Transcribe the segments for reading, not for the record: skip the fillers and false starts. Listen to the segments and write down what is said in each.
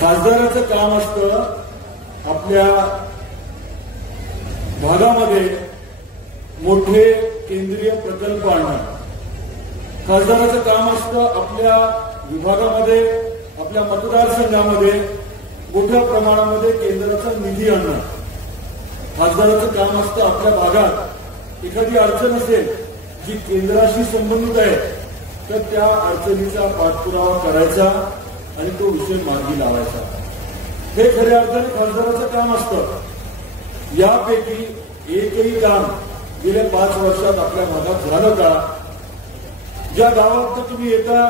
खासदाराचं काम असतं आपल्या भागामध्ये मोठे केंद्रीय प्रकल्प आणणं. खासदाराचं काम असतं आपल्या विभागामध्ये, आपल्या मतदारसंघामध्ये मोठ्या प्रमाणामध्ये केंद्राचा निधी आणणं. खासदाराचं काम असतं आपल्या भागात एखादी अडचण असेल जी केंद्राशी संबंधित आहे तर त्या अडचणीचा पाठपुरावा करायचा आणि तो विषय मार्गी लावायचा. हे खऱ्या अर्थाने खासदाराचं काम असतं. यापैकी एकही काम गेल्या 5 वर्षात आपल्या भागात झालं का? ज्या गावात तुम्ही येता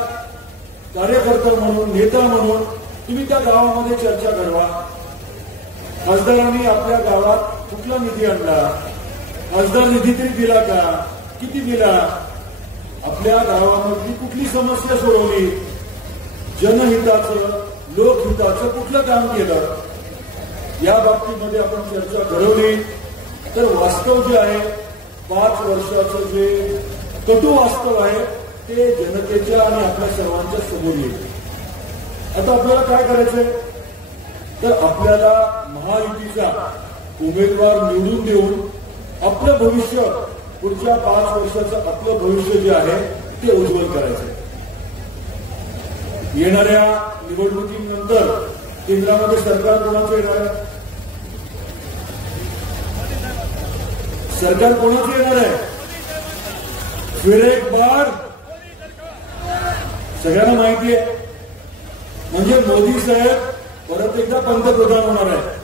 कार्यकर्ता म्हणून, नेता म्हणून तुम्ही त्या गावामध्ये चर्चा घडवा. खासदारांनी आपल्या गावात कुठला निधी आणला? खासदार निधी तरी दिला का? किती दिला? आपल्या गावामधली कुठली समस्या सोडवली? जनहिताचं, लोकहिताचं कुठलं काम केलं? या बाबतीमध्ये आपण चर्चा घडवली तर वास्तव जे आहे 5 वर्षाचं जे कटू वास्तव आहे ते जनतेच्या आणि आपल्या सर्वांच्या समोर येईल. आता आपल्याला काय करायचंय तर आपल्याला महायुतीचा उमेदवार निवडून देऊन आपलं भविष्य, पुढच्या 5 वर्षाचं आपलं भविष्य जे आहे ते उज्ज्वल करायचंय. येणाऱ्या निवडणुकीनंतर केंद्रामध्ये सरकार कोणाचं येणार आहे? सरकार कोणाचं येणार आहे? फिर एक बार सगळ्यांना माहिती आहे. म्हणजे मोदी साहेब परत एकदा पंतप्रधान होणार आहे.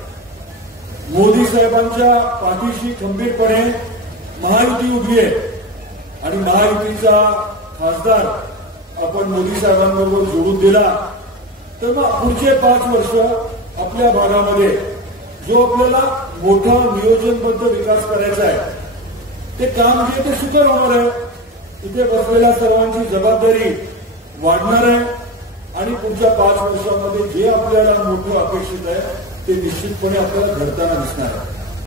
मोदी साहेबांच्या पाठीशी खंबीरपणे महायुती उभी आहे आणि महायुतीचा खासदार आपण मोदी साहेबांबरोबर जोडून दिला तर मग पुढचे 5 वर्ष आपल्या भागामध्ये जो आपल्याला मोठा नियोजनबद्ध विकास करायचा आहे ते काम जे ते सुकर होणार आहे. इथे बसलेल्या सर्वांची जबाबदारी वाढणार आहे आणि पुढच्या 5 वर्षामध्ये जे आपल्याला मोठं अपेक्षित आहे ते निश्चितपणे आपल्याला घडताना दिसणार आहे.